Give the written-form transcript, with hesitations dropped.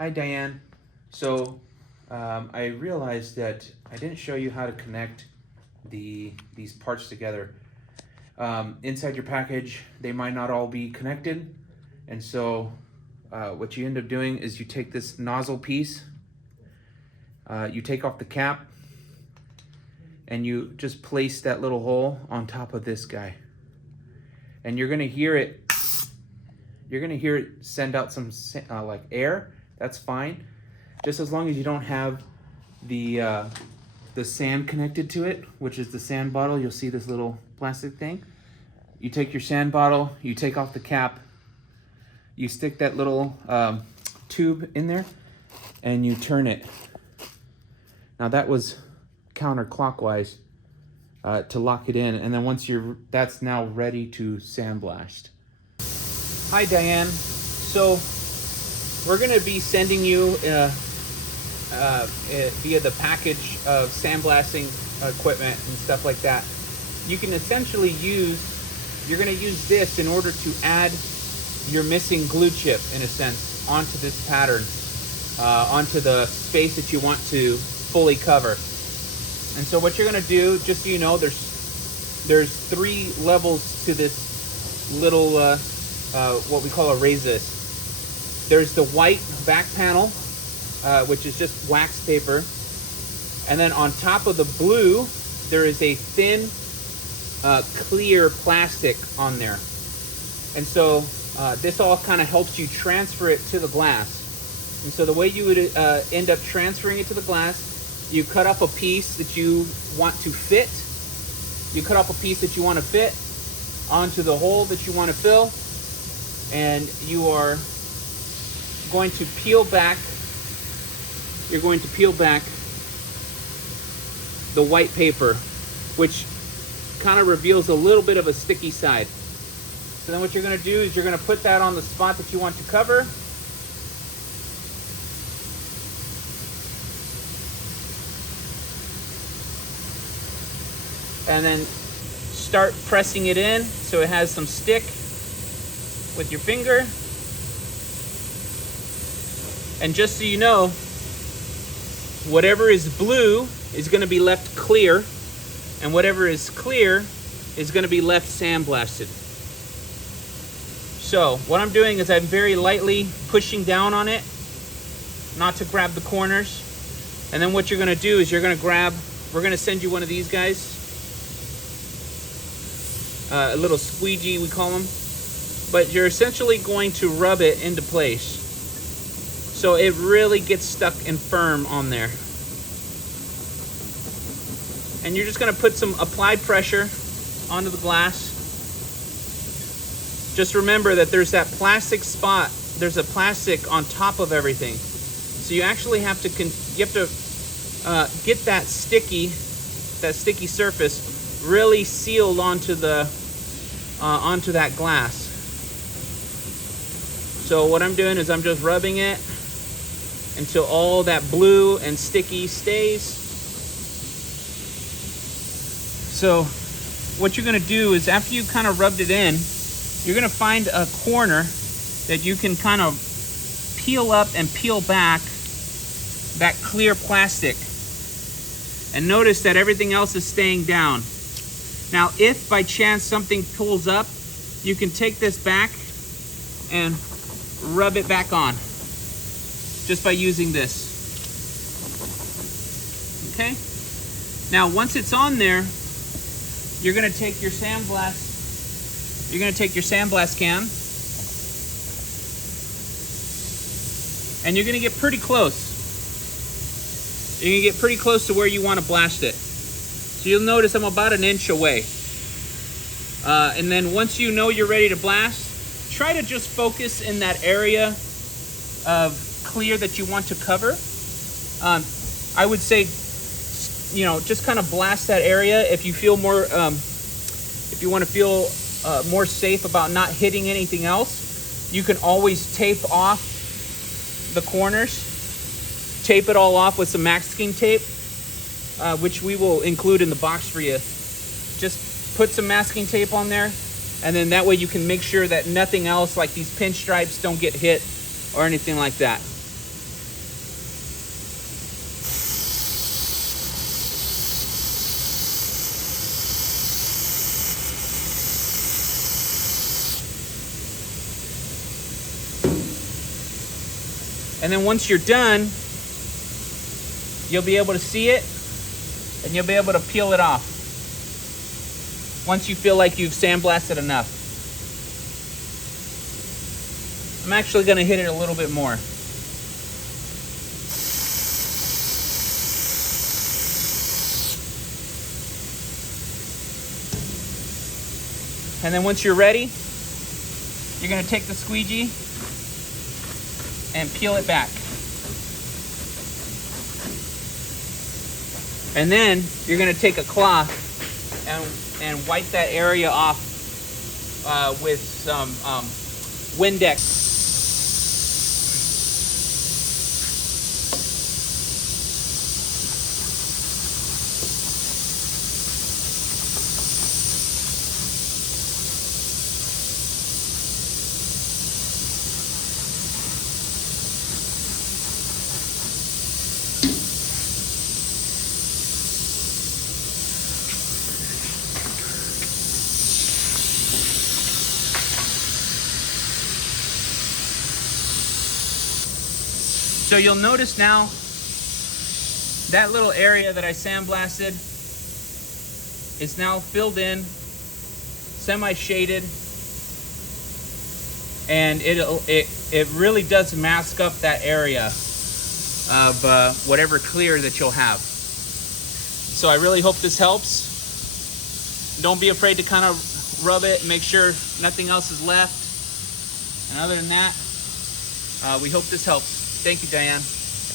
Hi Diane. So I realized that I didn't show you how to connect these parts together. Inside your package, they might not all be connected, and so what you end up doing is you take this nozzle piece, you take off the cap, and you just place that little hole on top of this guy, and you're gonna hear it. You're gonna hear it send out some like air. That's fine, just as long as you don't have the sand connected to it, which is the sand bottle. You'll see this little plastic thing. You take your sand bottle, you take off the cap, you stick that little tube in there, and you turn it. Now that was counterclockwise to lock it in, and then once that's now ready to sandblast. Hi Diane. So we're going to be sending you via the package of sandblasting equipment and stuff like that. You can essentially you're going to use this in order to add your missing glue chip, in a sense, onto this pattern, onto the space that you want to fully cover. And so what you're going to do, just so you know, there's 3 levels to this little what we call a resist. There's the white back panel, which is just wax paper, and then on top of the blue there is a thin clear plastic on there. And so this all kind of helps you transfer it to the glass. And so the way you would end up transferring it to the glass, you cut up a piece that you want to fit. You cut up a piece that you want to fit onto the hole that you want to fill, and you are going to peel back. You're going to peel back the white paper, which kind of reveals a little bit of a sticky side. So then what you're going to do is you're going to put that on the spot that you want to cover. And then start pressing it in so it has some stick with your finger. And just so you know, whatever is blue is going to be left clear, and whatever is clear is going to be left sandblasted. So what I'm doing is I'm very lightly pushing down on it, not to grab the corners. And then what you're going to do is we're going to send you one of these guys, a little squeegee we call them, but you're essentially going to rub it into place so it really gets stuck and firm on there. And you're just going to put some applied pressure onto the glass. Just remember that there's that plastic spot. There's a plastic on top of everything, so you actually have to get that sticky surface really sealed onto that glass. So what I'm doing is I'm just rubbing it until all that blue and sticky stays. So what you're going to do is, after you kind of rubbed it in, you're going to find a corner that you can kind of peel up and peel back that clear plastic. And notice that everything else is staying down. Now, if by chance something pulls up, you can take this back and rub it back on just by using this. Okay? Now, once it's on there, you're going to take your sandblast. You're going to take your sandblast can, and you're going to get pretty close. You're going to get pretty close to where you want to blast it. So you'll notice I'm about 1 inch away. And then once you know you're ready to blast, try to just focus in that area of clear that you want to cover. I would say, just kind of blast that area. If you feel more, if you want to feel more safe about not hitting anything else, you can always tape off the corners. Tape it all off with some masking tape, which we will include in the box for you. Just put some masking tape on there, and then that way you can make sure that nothing else, like these pinstripes, don't get hit or anything like that. And then once you're done, you'll be able to see it and you'll be able to peel it off once you feel like you've sandblasted enough. I'm actually going to hit it a little bit more. And then once you're ready, you're going to take the squeegee and peel it back. And then you're going to take a cloth and wipe that area off with some Windex. So you'll notice now that little area that I sandblasted is now filled in, semi-shaded, and it really does mask up that area of whatever clear that you'll have. So I really hope this helps. Don't be afraid to kind of rub it and make sure nothing else is left. And other than that, we hope this helps. Thank you, Diane.